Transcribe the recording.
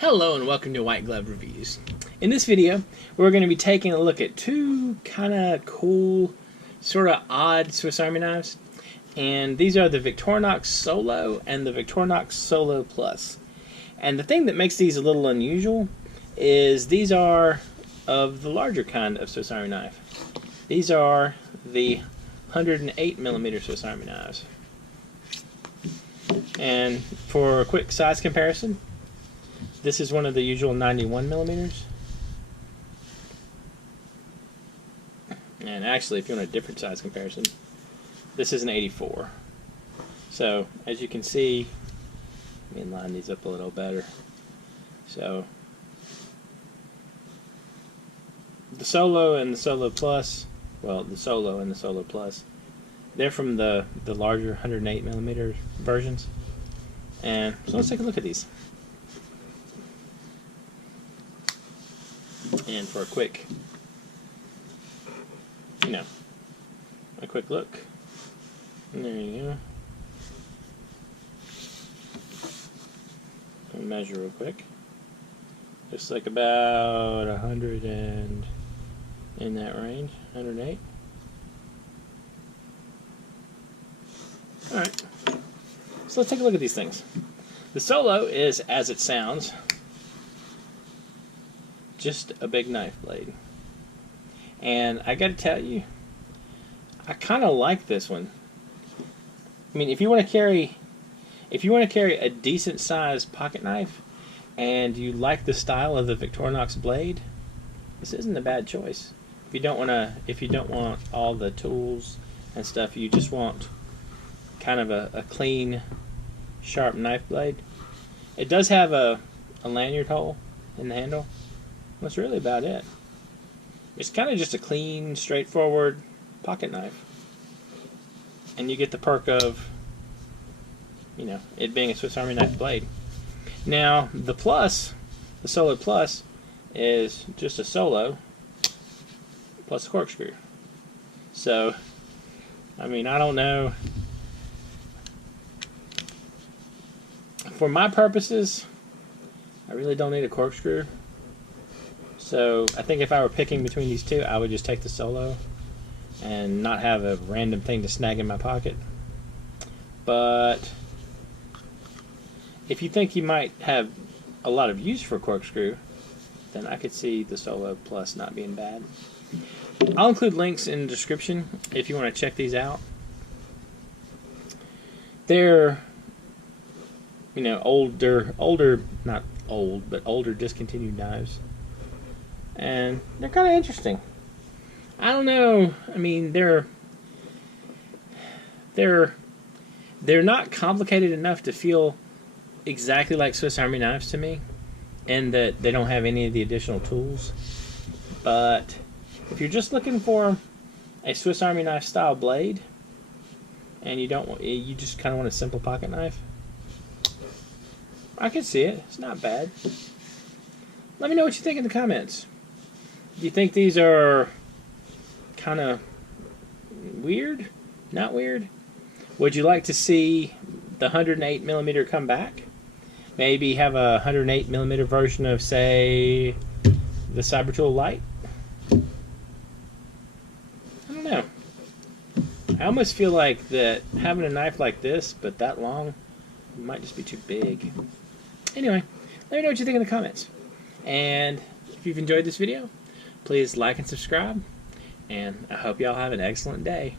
Hello and welcome to White Glove Reviews. In this video, we're going to be taking a look at two kind of cool, sort of odd Swiss Army knives. And these are the Victorinox Solo and the Victorinox Solo Plus. And the thing that makes these a little unusual is these are of the larger kind of Swiss Army knife. These are the 108mm Swiss Army knives. And for a quick size comparison, this is one of the usual 91mm. And actually, if you want a different size comparison, this is an 84. So, as you can see, let me line these up a little better. So, the Solo and the Solo Plus, well, the Solo and the Solo Plus, they're from the larger 108mm versions. And so let's take a look at these. And for a quick, a quick look. And there you go. I'll measure real quick. Just like about 100 and in that range, 108. Alright, so let's take a look at these things. The Solo is, as it sounds, just a big knife blade. And I gotta tell you, I kind of like this one. I mean, if you want to carry a decent sized pocket knife and you like the style of the Victorinox blade, this isn't a bad choice. If you don't want all the tools and stuff, you just want kind of a clean, sharp knife blade. It does have a lanyard hole in the handle. That's really about it. It's kind of just a clean, straightforward pocket knife. And you get the perk of, it being a Swiss Army knife blade. Now, the Plus, the Solo Plus, is just a Solo plus a corkscrew. So, I mean, I don't know. For my purposes, I really don't need a corkscrew. So I think if I were picking between these two, I would just take the Solo and not have a random thing to snag in my pocket. But if you think you might have a lot of use for a corkscrew, then I could see the Solo Plus not being bad. I'll include links in the description if you want to check these out. They're, older, not old, but older discontinued knives. And they're kind of interesting. I don't know. I mean, they're not complicated enough to feel exactly like Swiss Army knives to me, and that they don't have any of the additional tools. But if you're just looking for a Swiss Army knife style blade, and you just kind of want a simple pocket knife, I can see it. It's not bad. Let me know what you think in the comments. Do you think these are kind of weird? Not weird? Would you like to see the 108mm come back? Maybe have a 108mm version of, say, the Cybertool Lite? I don't know. I almost feel like that having a knife like this, but that long, might just be too big. Anyway, let me know what you think in the comments. And if you've enjoyed this video, please like and subscribe, and I hope y'all have an excellent day.